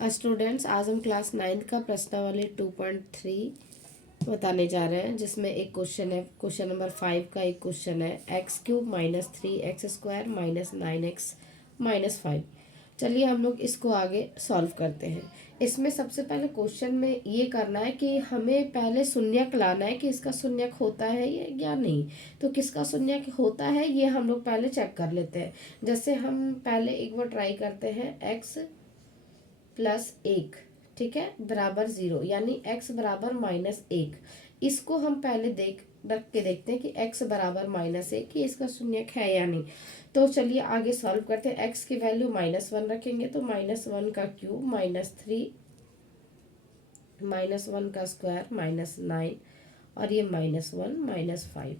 Students, आज हम class 9 का प्रश्नावली 2.3 बताने जा रहे हैं, जिसमें एक क्वेश्चन है। क्वेश्चन नंबर 5 का एक क्वेश्चन है, x³ minus 3x² minus 9x minus 5। चलिए हम लोग इसको आगे सॉल्व करते हैं। इसमें सबसे पहले क्वेश्चन में ये करना है कि हमें पहले शून्यक लाना है कि इसका शून्यक होता है या नहीं। तो किसका शून्यक होता है ये हम लोग पहले चेक कर लेते हैं। जैसे हम पहले एक बार ट्राई करते हैं, x प्लस 1, ठीक है, बराबर 0, यानी x बराबर -1। इसको हम पहले रख के देखते हैं कि x बराबर -1 कि इसका शून्यक है या नहीं। तो चलिए आगे सॉल्व करते हैं। x की वैल्यू -1 रखेंगे तो -1 का क्यूब -3 -1 का स्क्वायर -9 और ये -1 -5।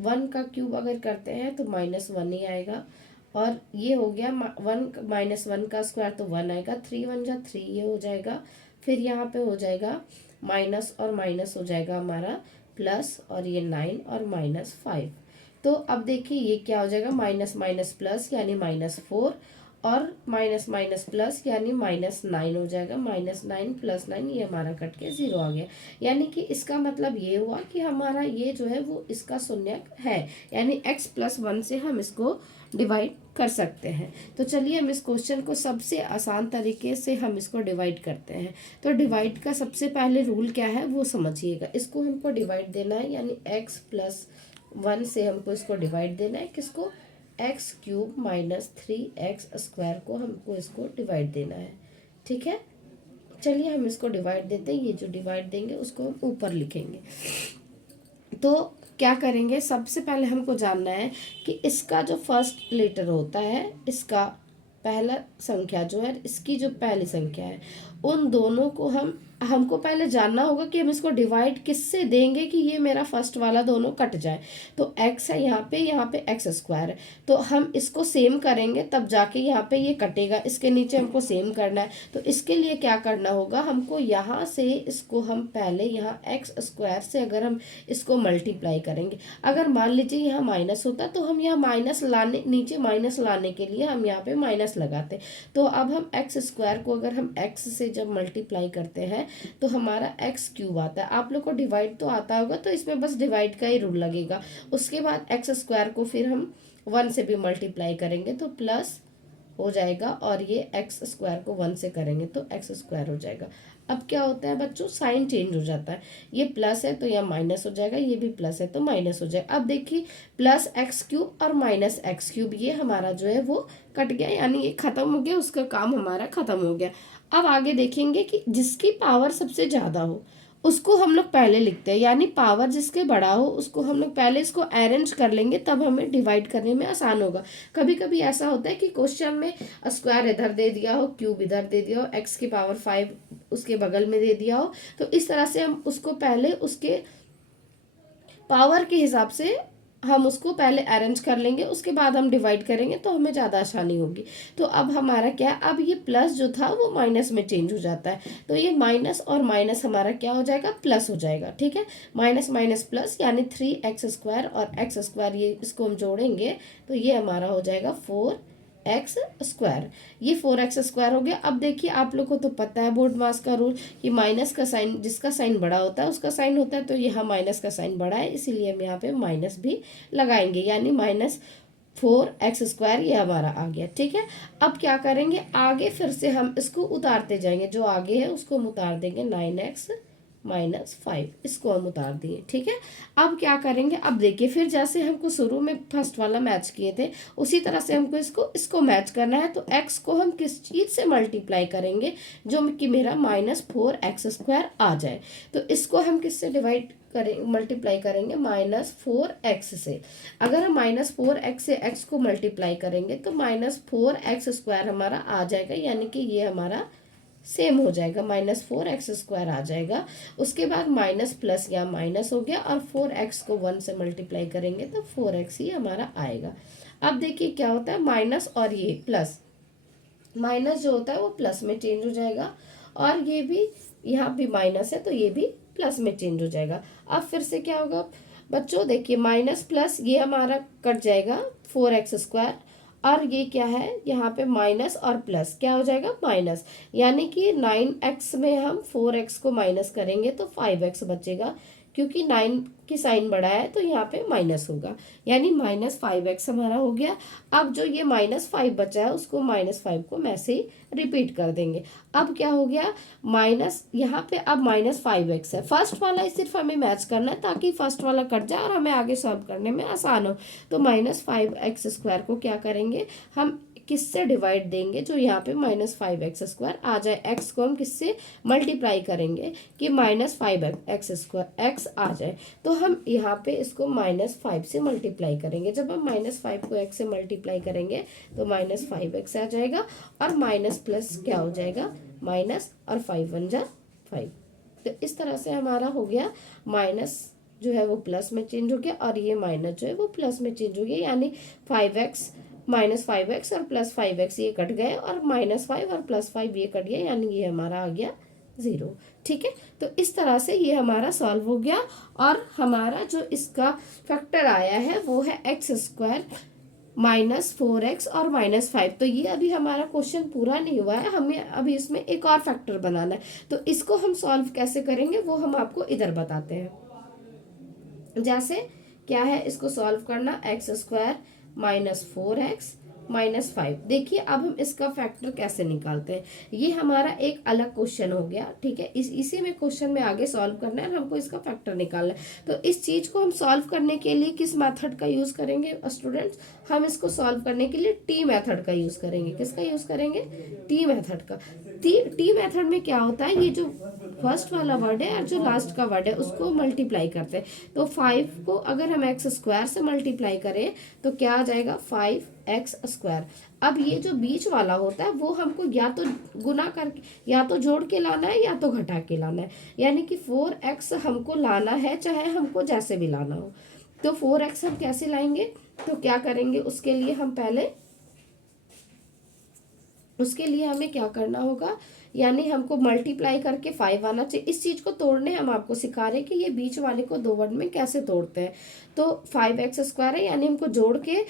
1 का क्यूब अगर करते हैं तो -1 ही आएगा। और ये हो गया 1 का स्क्वायर तो 1 आएगा। 3 1 जा 3 ये हो जाएगा। फिर यहाँ पे हो जाएगा माइनस और माइनस हो जाएगा हमारा प्लस, और ये 9 और -5। तो अब देखिए ये क्या हो जाएगा, माइनस माइनस प्लस यानी -4 और माइनस माइनस प्लस यानी -9 हो जाएगा। -9 + 9 ये हमारा कट के 0 आ गया। यानी कि इसका मतलब ये हुआ कि हमारा ये जो है वो इसका शून्यक है, यानी x + 1 से हम इसको डिवाइड कर सकते हैं। तो चलिए हम इस क्वेश्चन को सबसे आसान तरीके से हम इसको डिवाइड करते हैं। तो डिवाइड का सबसे पहले रूल क्या है वो समझिएगा। इसको हमको डिवाइड देना है, यानी x + 1 से हमको इसको डिवाइड देना है। किसको? x³ माइनस 3x² को हमको इसको डिवाइड देना है, ठीक है। चलिए हम इसको डिवाइड देते हैं। ये जो डिवाइड देंगे उसको हम ऊपर लिखेंगे। तो क्या करेंगे, सबसे पहले हमको जानना है कि इसका जो फर्स्ट लेटर होता है, इसका पहला संख्या जो है, इसकी जो पहली संख्या है, उन दोनों को हमको पहले जानना होगा कि हम इसको डिवाइड किससे देंगे कि ये मेरा फर्स्ट वाला दोनों कट जाए। तो x है यहाँ पे x² है, तो हम इसको सेम करेंगे तब जाके यहाँ पे ये कटेगा। इसके नीचे हमको सेम करना है। तो इसके लिए क्या करना होगा, हमको यहाँ से इसको हम पहले यहाँ x² से अगर हम इसको मल्टीप्लाई करेंगे, अगर मान लीजिए यहाँ माइनस होता तो हम यहाँ माइनस लाने, नीचे माइनस लाने के लिए हम यहाँ पे माइनस लगाते। तो अब हम x² को अगर हम x से जब मल्टीप्लाई करते हैं तो हमारा x³ आता है। आप लोग को डिवाइड तो आता होगा, तो इसमें बस डिवाइड का ही रूल लगेगा। उसके बाद x² को फिर हम 1 से भी मल्टीप्लाई करेंगे तो प्लस हो जाएगा, और ये x² को 1 से करेंगे तो x² हो जाएगा। अब क्या होता है बच्चों, साइन चेंज हो जाता है। ये प्लस है तो यह माइनस हो जाएगा, ये भी प्लस है तो माइनस हो जाएगा। अब देखिए +x³ और -x³ ये हमारा जो है वो कट गया, यानी ये खत्म हो गया, उसका काम हमारा खत्म हो गया। अब आगे देखेंगे कि जिसकी पावर सबसे ज़्यादा हो उसको हम लोग पहले लिखते हैं, यानी पावर जिसके बड़ा हो उसको हम लोग पहले इसको अरेंज कर लेंगे, तब हमें डिवाइड करने में आसान होगा। कभी कभी ऐसा होता है कि क्वेश्चन में स्क्वायर इधर दे दिया हो, क्यूब इधर दे दिया हो, x की पावर 5 उसके बगल में दे दिया हो, तो इस तरह से हम उसको पहले उसके पावर के हिसाब से हम उसको पहले अरेंज कर लेंगे, उसके बाद हम डिवाइड करेंगे तो हमें ज़्यादा आसानी होगी। तो अब हमारा क्या, अब ये प्लस जो था वो माइनस में चेंज हो जाता है। तो ये माइनस और माइनस हमारा क्या हो जाएगा, प्लस हो जाएगा, ठीक है। माइनस माइनस प्लस यानी 3x² और x², ये इसको हम जोड़ेंगे तो ये हमारा हो जाएगा 4x²। ये 4x² हो गया। अब देखिए आप लोग को तो पता है बोर्ड मास का रूल कि माइनस का साइन, जिसका साइन बड़ा होता है उसका साइन होता है, तो यहाँ माइनस का साइन बड़ा है, इसीलिए हम यहाँ पे माइनस भी लगाएंगे, यानी -4x² ये हमारा आ गया, ठीक है। अब क्या करेंगे, आगे फिर से हम इसको उतारते जाएंगे, जो आगे है उसको हम उतार देंगे, 9x -5 इसको हम उतार दिए, ठीक है। अब क्या करेंगे, अब देखिए फिर जैसे हमको शुरू में फर्स्ट वाला मैच किए थे उसी तरह से हमको इसको मैच करना है। तो x को हम किस चीज़ से मल्टीप्लाई करेंगे, जो कि मेरा -4x² आ जाए। तो इसको हम किससे डिवाइड करें, मल्टीप्लाई करेंगे, -4x से। अगर हम -4x से x को मल्टीप्लाई करेंगे तो -4x² हमारा आ जाएगा, यानी कि ये हमारा सेम हो जाएगा, -4x² आ जाएगा। उसके बाद माइनस प्लस या माइनस हो गया, और 4x को 1 से मल्टीप्लाई करेंगे तो 4x ही हमारा आएगा। अब देखिए क्या होता है, माइनस और ये प्लस, माइनस जो होता है वो प्लस में चेंज हो जाएगा, और ये भी यहाँ भी माइनस है तो ये भी प्लस में चेंज हो जाएगा। अब फिर से क्या होगा बच्चों, देखिए माइनस प्लस ये हमारा कट जाएगा 4x², और ये क्या है, यहाँ पे माइनस और प्लस क्या हो जाएगा, माइनस, यानी कि 9x में हम 4x को माइनस करेंगे तो 5x बचेगा, क्योंकि 9 की साइन बड़ा है तो यहाँ पे माइनस होगा, यानी -5x हमारा हो गया। अब जो ये -5 बचा है उसको -5 को मैं से ही रिपीट कर देंगे। अब क्या हो गया, माइनस यहाँ पे अब -5x है, फर्स्ट वाला ही सिर्फ हमें मैच करना है ताकि फर्स्ट वाला कट जाए और हमें आगे सॉल्व करने में आसान हो। तो -5x² को क्या करेंगे, हम किससे डिवाइड देंगे, जो यहाँ पे -5x² आ जाए, x को हम किससे मल्टीप्लाई करेंगे कि -5x² x आ जाए, तो हम यहाँ पे इसको -5 से मल्टीप्लाई करेंगे। जब हम -5 को x से मल्टीप्लाई करेंगे तो -5x आ जाएगा, और माइनस प्लस क्या हो जाएगा, माइनस, और 5 × 5। तो इस तरह से हमारा हो गया, माइनस जो है वो प्लस में चेंज हो गया और ये माइनस जो है वो प्लस में चेंज हो गया, यानी 5x -5x और +5x ये कट गए, और -5 और +5 ये कट गया, यानी ये हमारा आ गया 0। ठीक है, तो इस तरह से ये हमारा सॉल्व हो गया, और हमारा जो इसका फैक्टर आया है वो है x² -4x और -5। तो ये अभी हमारा क्वेश्चन पूरा नहीं हुआ है, हमें अभी इसमें एक और फैक्टर बनाना है, तो इसको हम सॉल्व कैसे करेंगे वो हम आपको इधर बताते हैं। जैसे क्या है इसको सॉल्व करना, x² -4x -5। देखिए अब हम इसका फैक्टर कैसे निकालते हैं, ये हमारा एक अलग क्वेश्चन हो गया। ठीक है, इसी में क्वेश्चन में आगे सॉल्व करना है और हमको इसका फैक्टर निकालना है। तो इस चीज को हम सॉल्व करने के लिए किस मेथड का यूज करेंगे स्टूडेंट्स, हम इसको सॉल्व करने के लिए टी मेथड का यूज करेंगे। किसका यूज करेंगे, टी मेथड का। टी मेथड में क्या होता है, ये जो फर्स्ट वाला वर्ड है और जो लास्ट का वर्ड है उसको मल्टीप्लाई करते हैं। तो 5 को अगर हम x² से मल्टीप्लाई करें तो क्या आ जाएगा, 5x²। अब ये जो बीच वाला होता है वो हमको या तो गुना करके, या तो जोड़ के लाना है, या तो घटा के लाना है, यानी कि 4x हमको लाना है, चाहे हमको जैसे भी लाना हो। तो 4x हम कैसे लाएंगे, तो क्या करेंगे, उसके लिए हमें क्या करना होगा, यानी हमको मल्टीप्लाई करके 5 आना चाहिए। इस चीज को तोड़ने हम आपको सिखा रहे हैं कि ये बीच वाले को दो वर्ड में कैसे तोड़ते हैं। तो 5x² है, यानी हमको जोड़ के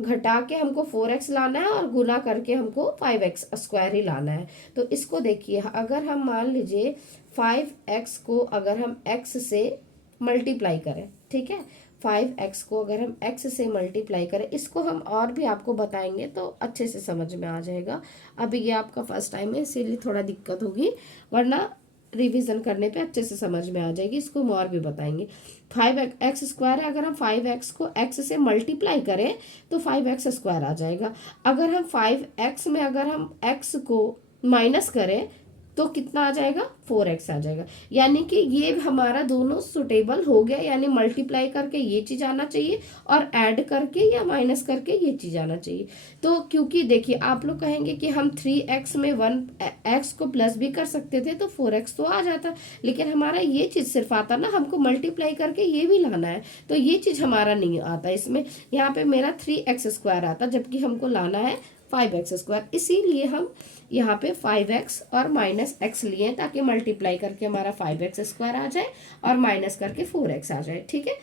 घटा के हमको 4x लाना है, और गुना करके हमको 5x² ही लाना है। तो इसको देखिए, अगर हम मान लीजिए 5x को अगर हम x से मल्टीप्लाई करें, ठीक है, 5x को अगर हम x से मल्टीप्लाई करें, इसको हम और भी आपको बताएंगे तो अच्छे से समझ में आ जाएगा। अभी ये आपका फर्स्ट टाइम है इसीलिए थोड़ा दिक्कत होगी, वरना रिवीजन करने पे अच्छे से समझ में आ जाएगी। इसको हम और भी बताएंगे। 5x² है, अगर हम 5x को x से मल्टीप्लाई करें तो 5x² आ जाएगा। अगर हम 5x में अगर हम x को माइनस करें तो कितना आ जाएगा, 4x आ जाएगा। यानी कि ये हमारा दोनों सुटेबल हो गया, यानी मल्टीप्लाई करके ये चीज आना चाहिए और ऐड करके या माइनस करके ये चीज आना चाहिए। तो क्योंकि देखिए आप लोग कहेंगे कि हम 3x में 1x को प्लस भी कर सकते थे तो 4x तो आ जाता, लेकिन हमारा ये चीज सिर्फ आता ना, हमको मल्टीप्लाई करके ये भी लाना है, तो ये चीज हमारा नहीं आता इसमें। यहाँ पे मेरा 3x² आता, जबकि हमको लाना है 5x²। इसीलिए हम यहाँ पे 5x और -x लिए ताकि मल्टीप्लाई करके हमारा 5x² आ जाए और माइनस करके 4x आ जाए। ठीक है,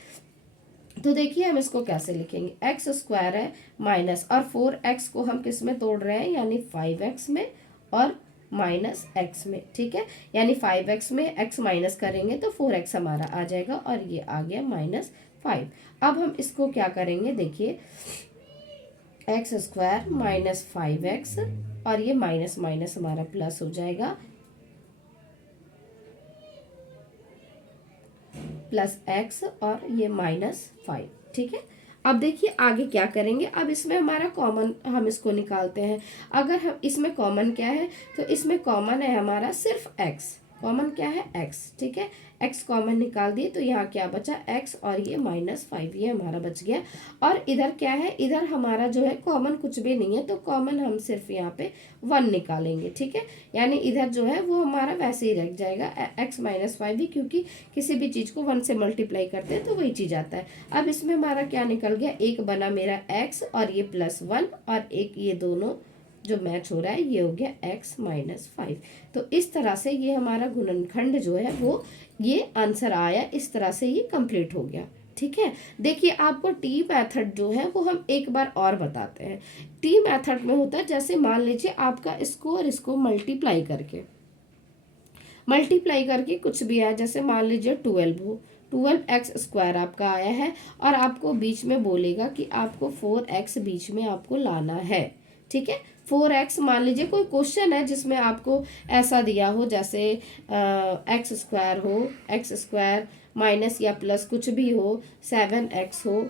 तो देखिए हम इसको कैसे लिखेंगे, x² है माइनस, और 4x को हम किस में तोड़ रहे हैं, यानी 5x में और -x में। ठीक है, यानी 5x में x माइनस करेंगे तो 4x हमारा आ जाएगा, और ये आ गया -5। अब हम इसको क्या करेंगे, देखिए x² -5x, और ये माइनस माइनस हमारा प्लस हो जाएगा, +x और ये -5। ठीक है, अब देखिए आगे क्या करेंगे। अब इसमें हमारा कॉमन, हम इसको निकालते हैं। अगर हम इसमें कॉमन क्या है, तो इसमें कॉमन है हमारा सिर्फ x, कॉमन क्या है x। ठीक है, x कॉमन निकाल दिए तो यहाँ क्या बचा, x और ये -5, ये हमारा बच गया। और इधर क्या है, इधर हमारा जो है कॉमन कुछ भी नहीं है, तो कॉमन हम सिर्फ यहाँ पे 1 निकालेंगे। ठीक है, यानी इधर जो है वो हमारा वैसे ही रह जाएगा, x -5 भी, क्योंकि किसी भी चीज़ को 1 से मल्टीप्लाई करते हैं तो वही चीज़ आता है। अब इसमें हमारा क्या निकल गया, एक बना मेरा x और ये +1, और एक ये दोनों जो मैच हो रहा है ये हो गया x -5। तो इस तरह से ये हमारा गुणनखंड जो है वो ये आंसर आया, इस तरह से ये कंप्लीट हो गया। ठीक है। देखिए आपको टी मेथड जो है वो हम एक बार और बताते हैं। टी मेथड में होता है जैसे मान लीजिए आपका इसको और इसको मल्टीप्लाई करके कुछ भी आया, जैसे मान लीजिए 12 हो, 12x² आपका आया है और आपको बीच में बोलेगा कि आपको 4x बीच में आपको लाना है। ठीक है, 4x मान लीजिए कोई क्वेश्चन है जिसमें आपको ऐसा दिया हो जैसे x² हो, x² माइनस या प्लस कुछ भी हो, 7x हो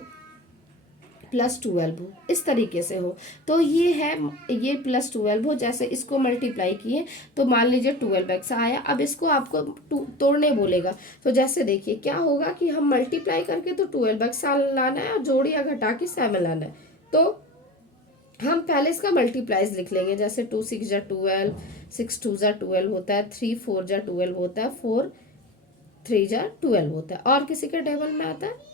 +12 हो, इस तरीके से हो। तो ये है, ये +12 हो, जैसे इसको मल्टीप्लाई किए तो मान लीजिए 12x आया। अब इसको आपको तोड़ने बोलेगा, तो जैसे देखिए क्या होगा कि हम मल्टीप्लाई करके तो 12x लाना है और जोड़ या घटा के 7 लाना है। तो हम पहले इसका मल्टीप्लाइज लिख लेंगे, जैसे 2 6 जा 12, 6 2 जा 12 होता है, 3 4 जा 12 होता है, 4 3 जा 12 होता है। और किसी के टेबल में आता है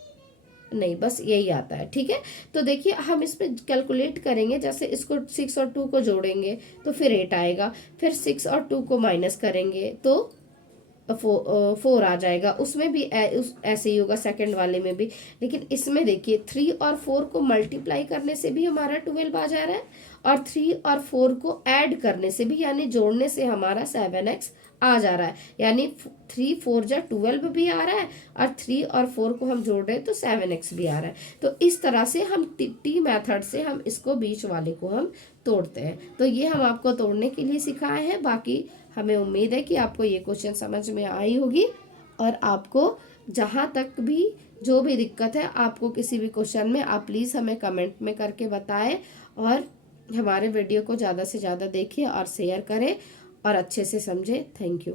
नहीं, बस यही आता है। ठीक है, तो देखिए हम इस पे कैलकुलेट करेंगे, जैसे इसको 6 और 2 को जोड़ेंगे तो फिर 8 आएगा, फिर 6 और 2 को माइनस करेंगे तो 4 आ जाएगा। उसमें भी ऐसे ही होगा, सेकंड वाले में भी। लेकिन इसमें देखिए 3 और 4 को मल्टीप्लाई करने से भी हमारा 12 आ जा रहा है और 3 और 4 को ऐड करने से भी यानी जोड़ने से हमारा 7x आ जा रहा है। यानी 3 4 जा 12 भी आ रहा है और 3 और 4 को हम जोड़ रहे हैं तो 7x भी आ रहा है। तो इस तरह से हम टी मेथड से हम इसको बीच वाले को हम तोड़ते हैं। तो ये हम आपको तोड़ने के लिए सिखाए हैं। बाकी हमें उम्मीद है कि आपको ये क्वेश्चन समझ में आई होगी और आपको जहाँ तक भी जो भी दिक्कत है आपको किसी भी क्वेश्चन में, आप प्लीज़ हमें कमेंट में करके बताएं और हमारे वीडियो को ज़्यादा से ज़्यादा देखिए और शेयर करें और अच्छे से समझें। Thank you.